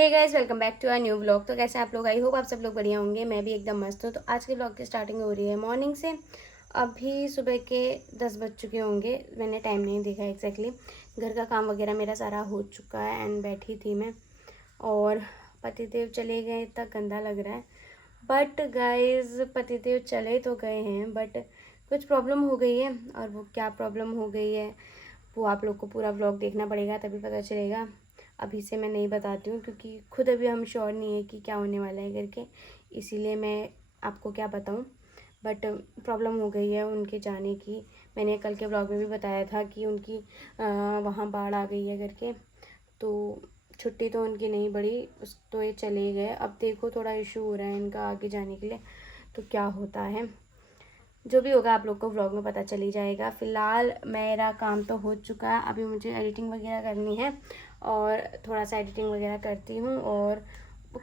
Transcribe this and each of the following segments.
Hey guys, welcome back to our new vlog. तो कैसे आप लोग? आई होप आप सब लोग बढ़िया होंगे। मैं भी एकदम मस्त हूँ। तो आज के व्लॉग की स्टार्टिंग हो रही है मॉर्निंग से। अभी सुबह के 10 बज चुके होंगे, मैंने टाइम नहीं देखा एग्जैक्टली। घर का काम वगैरह मेरा सारा हो चुका है एंड बैठी थी मैं, और पतिदेव चले गए। इतना गंदा लग रहा है, बट गाइज पतिदेव चले तो गए हैं, बट कुछ प्रॉब्लम हो गई है। और वो क्या प्रॉब्लम हो गई है वो आप लोग को पूरा व्लॉग देखना पड़ेगा, तभी पता चलेगा। अभी से मैं नहीं बताती हूँ क्योंकि खुद अभी हम श्योर नहीं है कि क्या होने वाला है करके, इसीलिए मैं आपको क्या बताऊँ। बट प्रॉब्लम हो गई है उनके जाने की। मैंने कल के व्लॉग में भी बताया था कि उनकी वहाँ बाढ़ आ गई है करके, तो छुट्टी तो उनकी नहीं बढ़ी, उस तो ये चले गए। अब देखो थोड़ा इशू हो रहा है इनका आगे जाने के लिए, तो क्या होता है जो भी होगा आप लोग को व्लॉग में पता चली जाएगा। फ़िलहाल मेरा काम तो हो चुका है, अभी मुझे एडिटिंग वगैरह करनी है और थोड़ा सा एडिटिंग वगैरह करती हूँ। और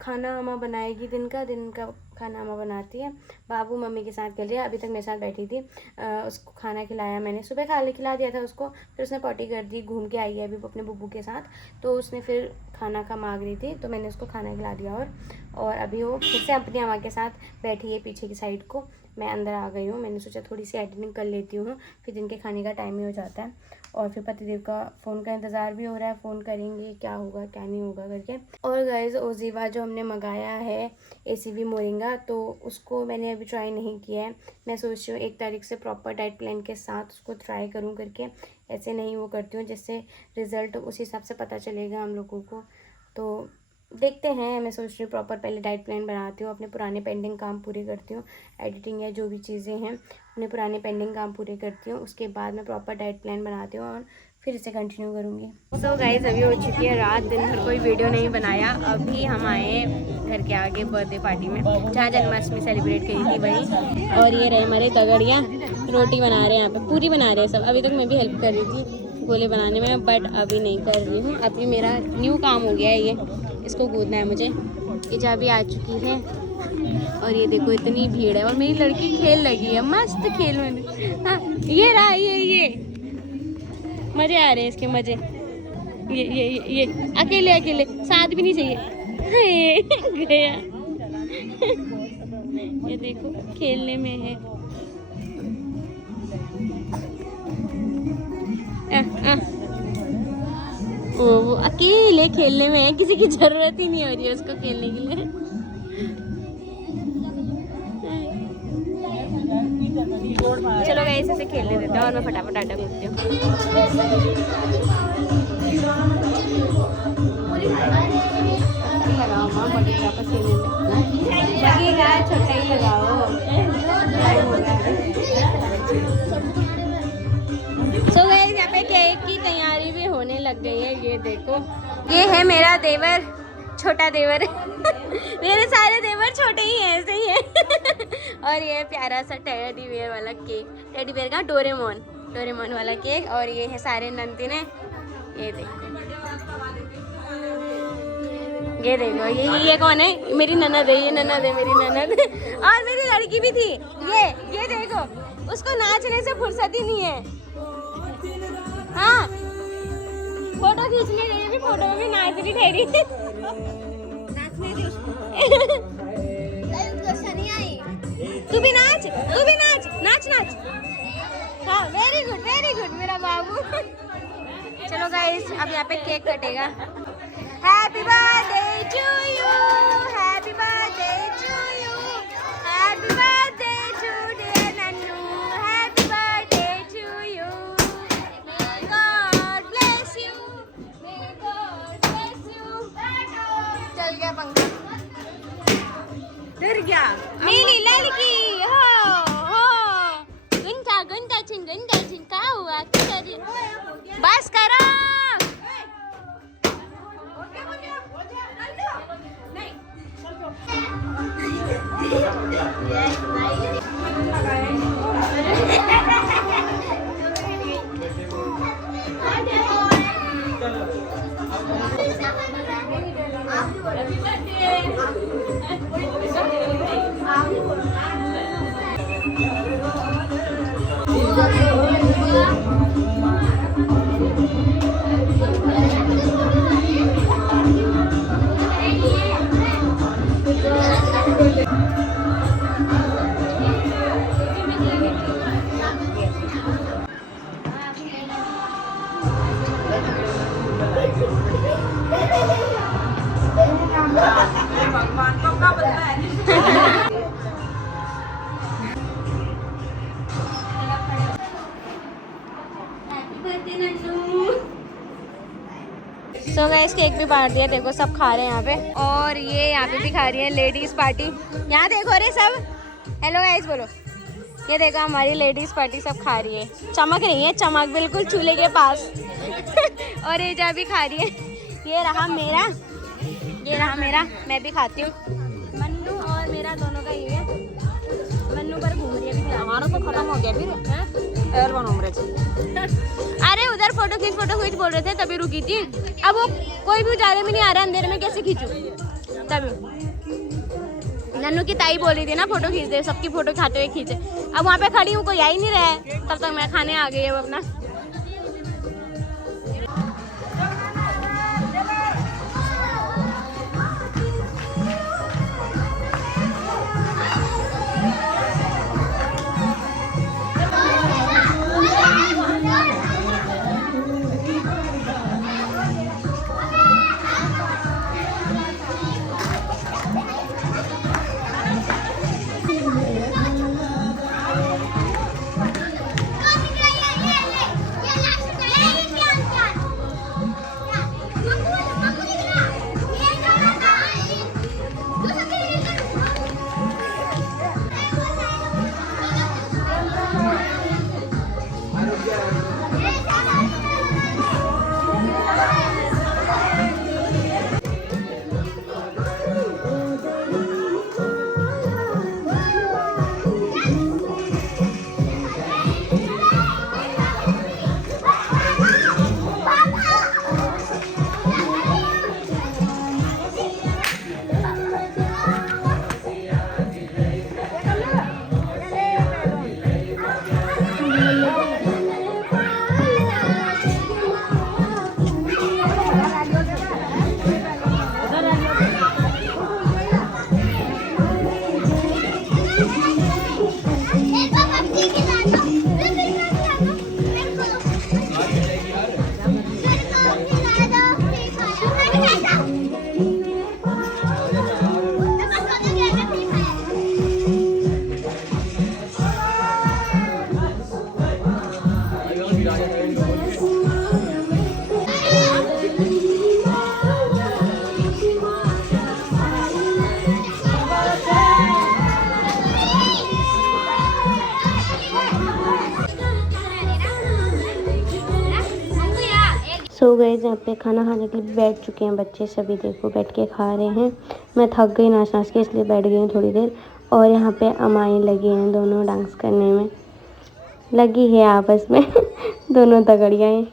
खाना अम्मा बनाएगी, दिन का खाना अम्मा बनाती है। बाबू मम्मी के साथ खेल रही है, अभी तक मेरे साथ बैठी थी। उसको खाना खिलाया मैंने, सुबह खिला दिया था उसको, फिर उसने पॉटी कर दी, घूम के आई है अभी अपने बुब्बू के साथ। तो उसने फिर खाना का मांग रही थी तो मैंने उसको खाना खिला दिया। और अभी वो फिर से अपनी अम्मा के साथ बैठी है पीछे की साइड को। मैं अंदर आ गई हूँ, मैंने सोचा थोड़ी सी एडिटिंग कर लेती हूँ, फिर दिन के खाने का टाइम ही हो जाता है। और फिर पतिदेव का फ़ोन का इंतज़ार भी हो रहा है, फ़ोन करेंगे क्या होगा क्या नहीं होगा करके। और गाइस ओजीवा जो हमने मंगाया है ACV मोरिंगा, तो उसको मैंने अभी ट्राई नहीं किया है। मैं सोच रही हूँ 1 तारीख से प्रॉपर डाइट प्लान के साथ उसको ट्राई करूँ करके। ऐसे नहीं वो करती हूँ, जिससे रिज़ल्ट उस हिसाब से पता चलेगा हम लोगों को। तो देखते हैं, मैं सोच रही हूँ प्रॉपर पहले डाइट प्लान बनाती हूँ, अपने पुराने पेंडिंग काम पूरे करती हूँ, एडिटिंग या जो भी चीज़ें हैं अपने पुराने पेंडिंग काम पूरे करती हूँ, उसके बाद मैं प्रॉपर डाइट प्लान बनाती हूँ और फिर इसे कंटिन्यू करूँगी। तो गाइस अभी हो चुकी है रात, दिन भर कोई वीडियो नहीं बनाया। अभी हम आए घर के आगे बर्थडे पार्टी में, जहाँ जन्माष्टमी सेलिब्रेट करी थी वही। और ये रहे हमारे तगड़िया, रोटी बना रहे हैं यहाँ पे, पूरी बना रहे हैं सब। अभी तक मैं भी हेल्प कर रही थी गोले बनाने में, बट अभी नहीं कर रही हूँ। अभी मेरा न्यू काम हो गया है, ये इसको कूदना है मुझे। ये जा भी आ चुकी है और ये देखो इतनी भीड़ है, और मेरी लड़की खेल लगी है, मस्त खेल मैंने। हाँ ये रहा, ये मजे आ रहे हैं इसके, मजे। ये अकेले अकेले, साथ भी नहीं चाहिए। गया। ये देखो खेलने में है। वो अकेले खेलने में है, किसी की जरूरत ही नहीं हो रही है उसको खेलने के लिए। चलो गाइस इसे खेलने देते हैं और मैं फटाफट आटा गूंथती हूँ। लगाओ माँ, बगेगा पसीने में, बगेगा, छोटा ही लगाओ। सो गाइस यहाँ पे केक की तैयारी भी होने लग गई है। ये देखो, ये है मेरा देवर, छोटा देवर। मेरे सारे देवर छोटे ही हैं, ऐसे ही हैं। और ये प्यारा सा टेडी बेयर वाला केक, टेडी बेयर का डोरेमोन वाला केक। और ये है सारे नंदिने, ये देखो, ये कौन है? मेरी ननद है, ये ननद है मेरी ननद। और मेरी लड़की भी थी, ये देखो, उसको नाचने से फुर्सत ही नहीं है। हाँ फोटो खींचने गई भी, फोटो में भी नाच रही ठहरी। नाचने दे उसको। तू भी नाच, नाच। हाँ वेरी गुड मेरा बाबू। चलो गाइस अब यहाँ पे केक कटेगा। Happy birthday to you, happy birthday to you, happy birthday to dear Nannu, happy birthday to you, may god bless you, may god bless you. चल गया पंखा, डर गया मेरी लड़की। हो गुंटा चिन का हुआ, बस करो। केक भी बांट दिया, देखो सब खा रहे हैं यहाँ पे। और ये यहाँ पे भी खा रही है लेडीज पार्टी। यहाँ देखो रे सब, हेलो गाइस बोलो। ये देखो हमारी लेडीज पार्टी सब खा रही है, चमक रही है, चमक बिल्कुल चूल्हे के पास। और ये जा भी खा रही है। ये रहा मेरा, मैं भी खाती हूँ। मन्नू और मेरा दोनों का ये है। मन्नू पर घूम रही है, हमारा तो खत्म हो गया फिर। अरे उधर फोटो खींच बोल रहे थे तभी रुकी थी। अब वो कोई भी उजाले में नहीं आ रहा, अंधेरे में कैसे खींचूं तभी। नन्नू की ताई बोल रही थी ना फोटो खींच दे, सबकी फोटो खाते हुए खींचे। अब वहाँ पे खड़ी हूँ, कोई आ ही नहीं रहा है, तब तक मैं खाने आ गई अब अपना। सो गए, यहाँ पे खाना खाने के लिए बैठ चुके हैं बच्चे सभी, देखो बैठ के खा रहे हैं। मैं थक गई नाच के, इसलिए बैठ गई हूँ थोड़ी देर। और यहाँ पे अमाई लगी हैं, दोनों डांस करने में लगी है आपस में। दोनों तगड़ियाँ हैं।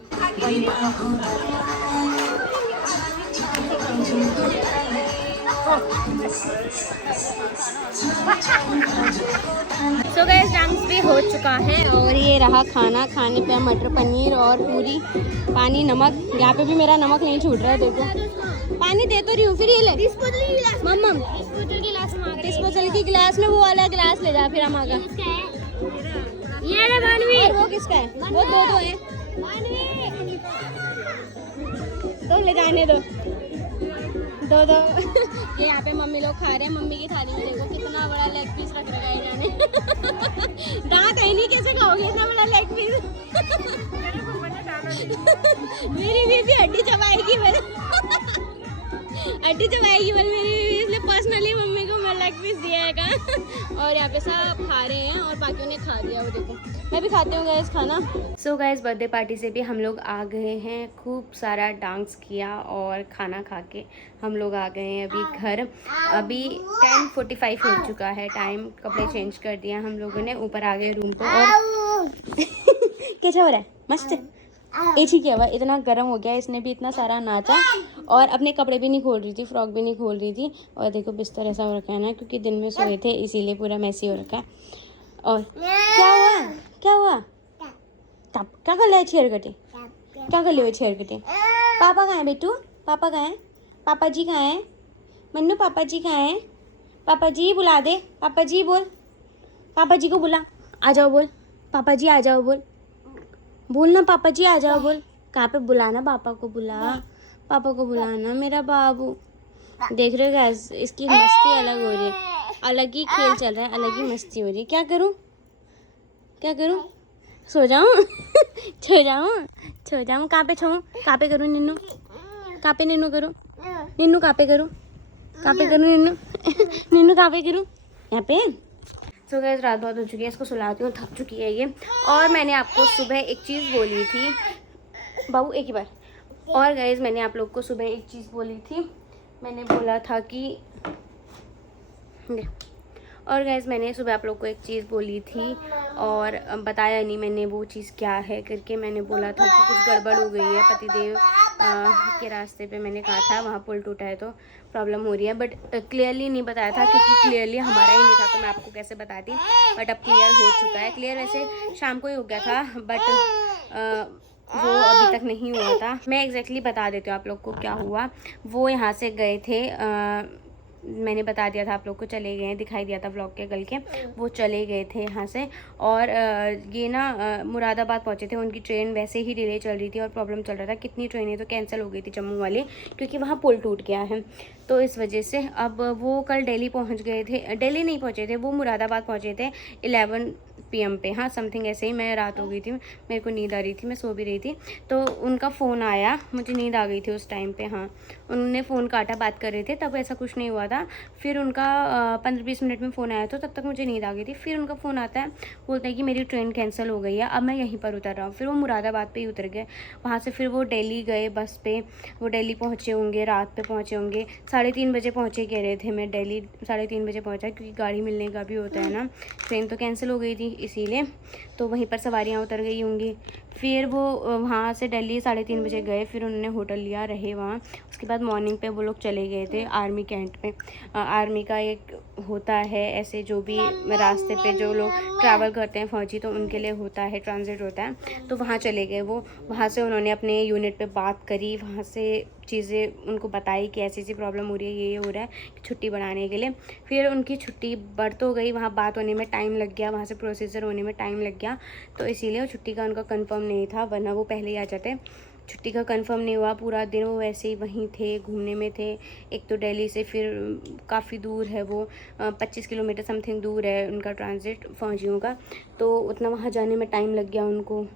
सो गाइस डांस भी हो चुका है और ये रहा खाना। खाने पे मटर पनीर और पूरी, पानी, नमक। यहाँ पे भी मेरा नमक नहीं छूट रहा है, देखो। पानी दे तो रही हूँ, फिर ये ले मम्मम डिस्पोजल की गिलास में, वो वाला गिलास ले जा। फिर हम आगा ये वो किसका है? वो दो है तो ले जाने दो। ये यहाँ पे मम्मी लोग खा रहे हैं। मम्मी की थाली में देखो कितना बड़ा लेग पीस रख रखा है इन्होंने। दांत है नहीं, कैसे खाओगे इतना बड़ा लेग पीस? मेरी बीबी हड्डी चबाएगी मेरे, हड्डी चबाएगी मेरी बीबी, इसलिए पर्सनली मम्मी को मैं लेग पीस दिया है। और यहाँ पे सब खा रहे हैं और बाकियों ने खा दिया, वो देखो। मैं भी खाती हूँ गैस खाना। सो गैस बर्थडे पार्टी से भी हम लोग आ गए हैं, खूब सारा डांस किया और खाना खा के हम लोग आ गए हैं अभी घर। अभी 10:45 हो चुका है टाइम। कपड़े चेंज कर दिया हम लोगों ने, ऊपर आ गए रूम पे। और कैसा हो रहा है? मस्त। एची क्या हुआ, इतना गर्म हो गया, इसने भी इतना सारा नाचा और अपने कपड़े भी नहीं खोल रही थी, फ्रॉक भी नहीं खोल रही थी। और देखो बिस्तर ऐसा हो रखा है ना, क्योंकि दिन में सोए थे इसीलिए पूरा मैसी हो रखा है। और क्या हुआ क्या कर लिया? छेड़ कटी क्या कर लिया? छेड़ कटी। पापा कहाँ है बेटू? पापा कहाँ है? पापा जी कहाँ है? मन्नू पापा जी कहाँ है? पापा जी बुला दे, पापा जी बोल, पापा जी को बुला, आ जाओ बोल, पापा जी आ जाओ बोल, बोल ना पापा जी आ जाओ बोल। कहाँ पे बुलाना? पापा को बुला, पापा को बुलाना मेरा बाबू। देख रहे हो गाइस, इसकी मस्ती अलग हो रही है, अलग ही खेल चल रहा है, अलग ही मस्ती हो रही है। क्या करूं? सो जाऊं? छो जाऊं? कहाँ पे छो? कहाँ पे करूं निन्नू? कापे निन्नू करो, निन्नू कापे करो, कापे करो निन्नू निन्नू कापे करो यहाँ पे। सो गाइस रात बहुत हो चुकी है, इसको सुलाती हूँ, थक चुकी है ये। और मैंने आपको सुबह एक चीज़ बोली थी, बाबू एक ही बार। और गाइस मैंने आप लोग को सुबह एक चीज़ बोली थी, मैंने बोला था कि और गाइस मैंने सुबह आप लोग को एक चीज़ बोली थी और बताया नहीं मैंने वो चीज़ क्या है करके। मैंने बोला था कि कुछ गड़बड़ हो गई है पतिदेव के रास्ते पे, मैंने कहा था वहाँ पुल टूटा है तो प्रॉब्लम हो रही है, बट क्लियरली नहीं बताया था क्योंकि क्लियरली हमारा ही नहीं था तो मैं आपको कैसे बताती। बट अब क्लियर हो चुका है। क्लियर वैसे शाम को ही हो गया था बट वो अभी तक नहीं हुआ था। मैं एग्जैक्टली बता देती हूँ आप लोग को क्या हुआ। वो यहाँ से गए थे, मैंने बता दिया था आप लोग को, चले गए, दिखाई दिया था व्लॉग के कल के। वो चले गए थे यहाँ से और ये ना मुरादाबाद पहुँचे थे। उनकी ट्रेन वैसे ही डिले चल रही थी और प्रॉब्लम चल रहा था, कितनी ट्रेनें तो कैंसिल हो गई थी जम्मू वाली क्योंकि वहाँ पुल टूट गया है। तो इस वजह से अब वो कल दिल्ली पहुँच गए थे, दिल्ली नहीं पहुँचे थे, वो मुरादाबाद पहुँचे थे 11 PM पे, हाँ समथिंग ऐसे ही। मैं रात हो गई थी, मेरे को नींद आ रही थी, मैं सो भी रही थी, तो उनका फ़ोन आया, मुझे नींद आ गई थी उस टाइम पे। हाँ उन्होंने फ़ोन काटा, बात कर रहे थे, तब ऐसा कुछ नहीं हुआ था। फिर उनका 15-20 मिनट में फ़ोन आया तो तब तक मुझे नींद आ गई थी। फिर उनका फ़ोन आता है, बोलता है कि मेरी ट्रेन कैंसिल हो गई है, अब मैं यहीं पर उतर रहा हूँ। फिर वो मुरादाबाद पे ही उतर गए। वहाँ से फिर वो दिल्ली गए बस पे, वो दिल्ली पहुँचे होंगे, रात पे पहुँचे होंगे, 3:30 बजे पहुँचे कह रहे थे। मैं दिल्ली 3:30 बजे पहुँचा क्योंकि गाड़ी मिलने का भी होता है ना, ट्रेन तो कैंसिल हो गई थी इसीलिए, तो वहीं पर सवारियाँ उतर गई होंगी। फिर वो वहाँ से दिल्ली 3:30 बजे गए, फिर उन्होंने होटल लिया, रहे वहाँ। उसके बाद मॉर्निंग पे वो लोग चले गए थे आर्मी कैंट पे। आर्मी का एक होता है ऐसे, जो भी रास्ते पे जो लोग ट्रैवल करते हैं फौजी, तो उनके लिए होता है, ट्रांजिट होता है, तो वहाँ चले गए वो। वहाँ से उन्होंने अपने यूनिट पे बात करी, वहाँ से चीज़ें उनको बताई कि ऐसी ऐसी प्रॉब्लम हो रही है, ये हो रहा है, छुट्टी बढ़ाने के लिए। फिर उनकी छुट्टी बढ़ तो गई, वहाँ बात होने में टाइम लग गया, वहाँ से प्रोसीजर होने में टाइम लग गया, तो इसीलिए वो छुट्टी का उनका कंफर्म नहीं था, वरना वो पहले ही आ जाते। छुट्टी का कंफर्म नहीं हुआ, पूरा दिन वो वैसे ही वहीं थे, घूमने में थे। एक तो दिल्ली से फिर काफ़ी दूर है वो, 25 किलोमीटर समथिंग दूर है उनका ट्रांजिट फौजियों का, तो उतना वहाँ जाने में टाइम लग गया उनको।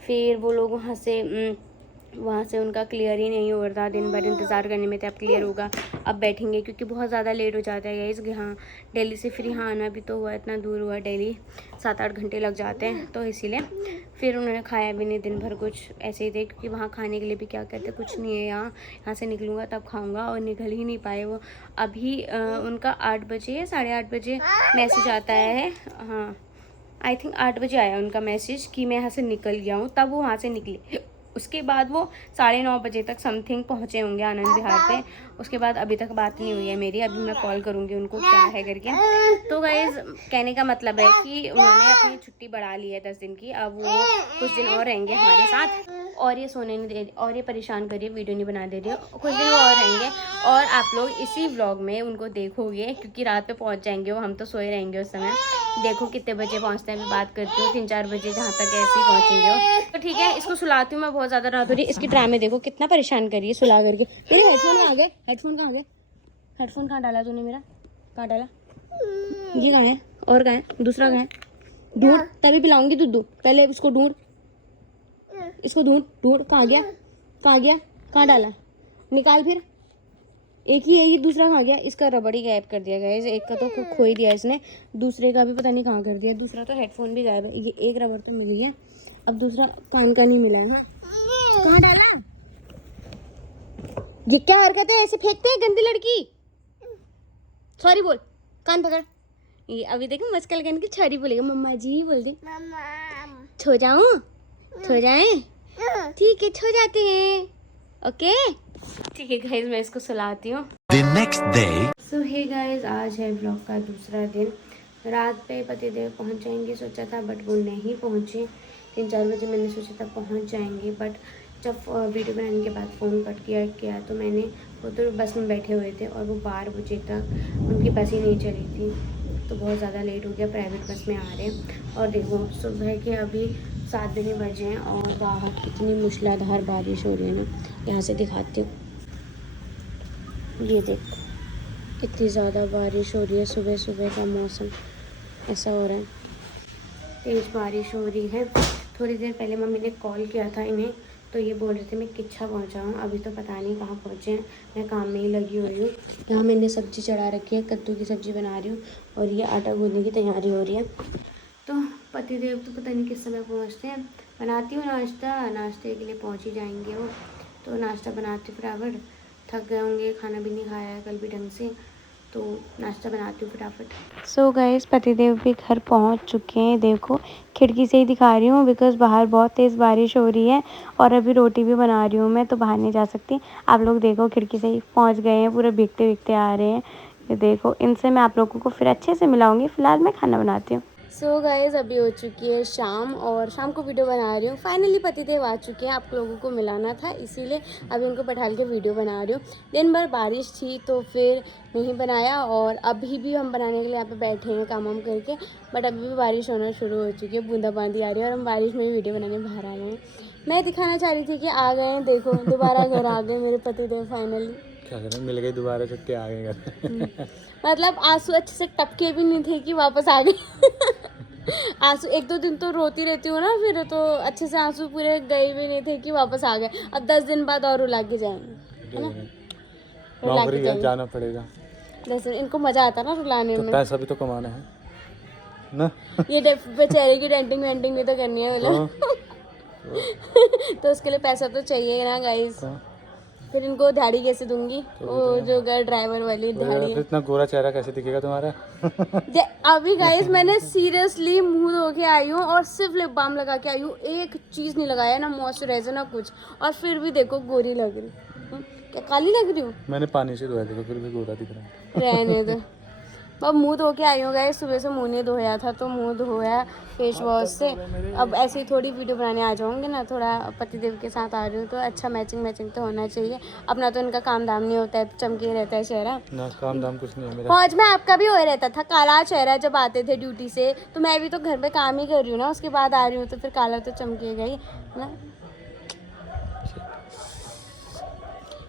फिर वो लोग वहाँ से उनका क्लियर ही नहीं हो रहा था, दिन भर इंतज़ार करने में थे, अब क्लियर होगा, अब बैठेंगे, क्योंकि बहुत ज़्यादा लेट हो जाता है गाइस। हाँ दिल्ली से फिर यहाँ आना भी तो हुआ, इतना दूर हुआ दिल्ली, 7-8 घंटे लग जाते हैं, तो इसीलिए फिर उन्होंने खाया भी नहीं दिन भर, कुछ ऐसे ही थे, क्योंकि वहाँ खाने के लिए भी क्या कहते कुछ नहीं है, यहाँ से निकलूँगा तब खाऊँगा, और निकल ही नहीं पाए वो। अभी उनका 8 बजे या 8:30 बजे मैसेज आता है, हाँ आई थिंक 8 बजे आया उनका मैसेज कि मैं यहाँ से निकल गया हूँ, तब वो वहाँ से निकले। उसके बाद वो 9:30 बजे तक समथिंग पहुँचे होंगे आनंद विहार पे। उसके बाद अभी तक बात नहीं हुई है मेरी, अभी मैं कॉल करूँगी उनको क्या है करके। तो गाइस कहने का मतलब है कि उन्होंने अपनी छुट्टी बढ़ा ली है 10 दिन की, अब वो कुछ दिन और रहेंगे हमारे साथ, और ये सोने नहीं दे, और ये परेशान कर रही है, वीडियो नहीं बना दे रही है, कुछ दिन वो और रहेंगे, और आप लोग इसी व्लॉग में उनको देखोगे, क्योंकि रात पे पहुँच जाएंगे वो, हम तो सोए रहेंगे उस समय। देखो कितने बजे पहुँचते हैं, अभी बात करती हूँ, 3-4 बजे जहाँ तक ऐसे ही पहुँचेंगे वो। तो ठीक है, इसको सुलाती हूँ मैं, बहुत ज़्यादा रात हो रही है। इसकी ड्रामे देखो कितना परेशान कर रही है सुला करके। मेरे हेडफोन कहाँ गए, हेडफोन कहाँ गए, हेडफोन कहाँ डाला तूने मेरा, कहाँ डाला, ये कहाँ है, और कहाँ है, दूसरा कहाँ है, ढूंढ, तभी पिलाऊंगी दूध, पहले इसको ढूंढ, इसको ढूंढ ढूंढ, कहाँ गया, कहाँ गया, कहाँ डाला, निकाल, फिर एक ही है ये, दूसरा कहाँ गया, इसका रबड़ ही गायब कर दिया गया, एक का तो खो ही दिया इसने, दूसरे का भी पता नहीं कहाँ कर दिया, दूसरा तो हेडफोन भी गायब है, ये एक रबड़ तो मिल गई है, अब दूसरा कान का नहीं मिला है। हाँ कहाँ डाला, ये क्या हरकत है, ऐसे फेंकते हैं गंदी लड़की, सॉरी बोल, कान पकड़, ये अभी देखो मस्कल करके छारी बोलेगा, मम्मा जी बोल दे, छो जाऊं, छो जाए, ठीक है छो जाते हैं, ओके ठीक है गाइज, मैं इसको सुलाती हूँ। सो हे गाइज, आज है ब्लॉग का दूसरा दिन। रात पे पतिदेव पहुँच जाएंगे सोचा था, बट वो नहीं पहुँचे। 3-4 बजे मैंने सोचा था पहुँच जाएंगे, बट जब वीडियो बनाने के बाद फ़ोन कट किया तो मैंने, वो तो बस में बैठे हुए थे और वो 12 बजे तक उनकी बस ही नहीं चली थी, तो बहुत ज़्यादा लेट हो गया, प्राइवेट बस में आ रहे हैं। और देखो सुबह के अभी 7 बजे हैं और बाहर कितनी मूसलाधार बारिश हो रही है ना, यहाँ से दिखाती हूँ, ये देखो इतनी ज़्यादा बारिश हो रही है, सुबह सुबह का मौसम ऐसा हो रहा है, तेज़ बारिश हो रही है। थोड़ी देर पहले मम्मी ने कॉल किया था इन्हें तो ये बोल रहे थे मैं किच्छा पहुँचा हूँ, अभी तो पता नहीं कहाँ पहुँचे हैं। मैं काम में ही लगी हुई हूँ। यहाँ मैंने सब्ज़ी चढ़ा रखी है, कद्दू की सब्ज़ी बना रही हूँ और ये आटा गूँथने की तैयारी हो रही है। तो पतिदेव तो पता नहीं किस समय पहुँचते हैं। बनाती हूँ नाश्ते के लिए पहुँच ही जाएंगे वो। तो नाश्ता बनाती फटाफट, थक गए होंगे, खाना भी नहीं खाया है कल भी ढंग से, तो नाश्ता बनाती हूँ फटाफट। सो गाइस, पतिदेव भी घर पहुँच चुके हैं। देखो खिड़की से ही दिखा रही हूँ बिकॉज़ बाहर बहुत तेज़ बारिश हो रही है और अभी रोटी भी बना रही हूँ मैं, तो बाहर नहीं जा सकती। आप लोग देखो खिड़की से ही पहुँच गए हैं, पूरे भीगते भीगते आ रहे हैं। ये देखो, इनसे मैं आप लोगों को फिर अच्छे से मिलाऊंगी। फ़िलहाल मैं खाना बनाती हूँ। सो गाइस, अभी हो चुकी है शाम और शाम को वीडियो बना रही हूँ। फाइनली पतिदेव आ चुके हैं, आप लोगों को मिलाना था इसीलिए अभी उनको बैठाल के वीडियो बना रही हूँ। दिन भर बारिश थी तो फिर नहीं बनाया और अभी भी हम बनाने के लिए यहाँ पे बैठे हैं काम वाम करके, बट अभी भी बारिश होना शुरू हो चुकी है, बूंदाबांदी आ रही है और हम बारिश में भी वीडियो बनाने बाहर आए हैं। मैं दिखाना चाह रही थी कि आ गए हैं, देखो दोबारा घर आ गए मेरे पतिदेव फाइनली। क्या करें, मिल गई दोबारा, छुट्टी आ गई घर। मतलब आंसू अच्छे से टपके भी नहीं थे कि वापस आ गए। आंसू 1-2 दिन तो रोती रहती हूँ ना, फिर तो अच्छे से आंसू पूरे गए भी नहीं थे कि वापस आ गए। अब 10 दिन बाद और रुला के जाएंगे, है ना? नौकरी है, जाना पड़ेगा। 10 दिन इनको मजा आता ना रुलाने तो में। पैसा भी तो कमाना है ना। ये बेचारे की डेंटिंग वेंटिंग भी तो करनी है बोला। तो उसके लिए पैसा तो चाहिए ना गाइस। फिर इनको दिहाड़ी कैसे दूंगी? वो जो ड्राइवर वाली दिहाड़ी। इतना गोरा चेहरा कैसे दिखेगा तुम्हारा? अभी गाइस मैंने सीरियसली मुंह धो के आई हूँ और सिर्फ लिप बाम लगा के आई हूँ, एक चीज नहीं लगाया, ना मॉइस्चराइजर ना कुछ, और फिर भी देखो गोरी लग रही। क्या काली लग रही हूँ? मैंने पानी से धोया, देखो फिर भी गोरा दिख रहा है। रहने दो। अब मुंह धो के आई हूँ गाइस, सुबह से मुंह नहीं धोया था तो मुंह धोया फेस वॉश से। अब ऐसे ही थोड़ी वीडियो बनाने आ जाऊँगी ना, थोड़ा पतिदेव के साथ आ रही हूँ तो अच्छा मैचिंग तो होना चाहिए। अपना तो इनका काम धाम नहीं होता है, तो चमके रहता है चेहरा ना, काम धाम कुछ नहीं है मेरा। फौज में आपका भी हो रहता था काला चेहरा जब आते थे ड्यूटी से, तो मैं भी तो घर पे काम ही कर रही हूँ ना, उसके बाद आ रही हूँ तो फिर काला तो चमकेगा ही ना।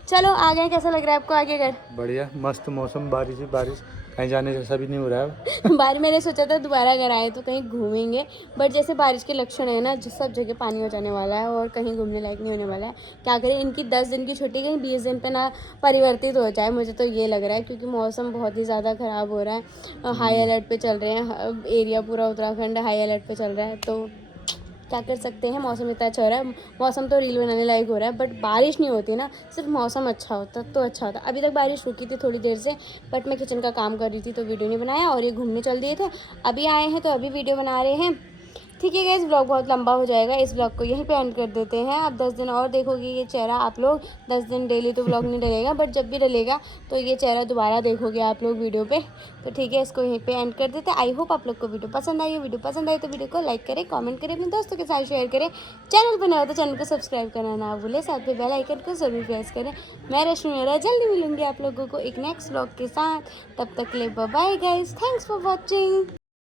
चलो आ गए, कैसा लग रहा है आपको आगे घर? बढ़िया, मस्त मौसम, बारिश ही बारिश, कहीं जाने जैसा भी नहीं हो रहा है। बारिश, मैंने सोचा था दोबारा घर आए तो कहीं घूमेंगे, बट जैसे बारिश के लक्षण है ना, जिस सब जगह पानी हो जाने वाला है और कहीं घूमने लायक नहीं होने वाला है। क्या करें, इनकी 10 दिन की छुट्टी कहीं 20 दिन पे ना परिवर्तित हो जाए, मुझे तो ये लग रहा है, क्योंकि मौसम बहुत ही ज़्यादा ख़राब हो रहा है। हाई अलर्ट पे चल रहे हैं, एरिया पूरा उत्तराखंड हाई अलर्ट पे चल रहा है, तो क्या कर सकते हैं। मौसम इतना अच्छा हो रहा है, मौसम तो रील बनाने लायक हो रहा है, बट बारिश नहीं होती ना, सिर्फ मौसम अच्छा होता तो अच्छा होता। अभी तक बारिश रुकी थी थोड़ी देर से, बट मैं किचन का काम कर रही थी तो वीडियो नहीं बनाया, और ये घूमने चल दिए थे। अभी आए हैं तो अभी वीडियो बना रहे हैं। ठीक है गाइस, ब्लॉग बहुत लंबा हो जाएगा, इस ब्लॉग को यहीं पे एंड कर देते हैं। अब 10 दिन और देखोगे ये चेहरा आप लोग। 10 दिन डेली तो ब्लॉग नहीं डलेगा, बट जब भी डलेगा तो ये चेहरा दोबारा देखोगे आप लोग वीडियो पे। तो ठीक है, इसको यहीं पे एंड कर देते हैं। आई होप आप लोग को वीडियो पसंद आई हो। वीडियो पसंद आई तो वीडियो को लाइक करें, कमेंट करें, अपने दोस्तों के साथ शेयर करें। चैनल पर नया हो तो चैनल को सब्सक्राइब करना ना भूलें, साथ में बेल आइकन को जरूर प्रेस करें। मैं रश्मि मेहरा जल्दी मिलूंगी आप लोगों को एक नेक्स्ट ब्लॉग के साथ। तब तक के लिए bye bye guys, thanks for watching.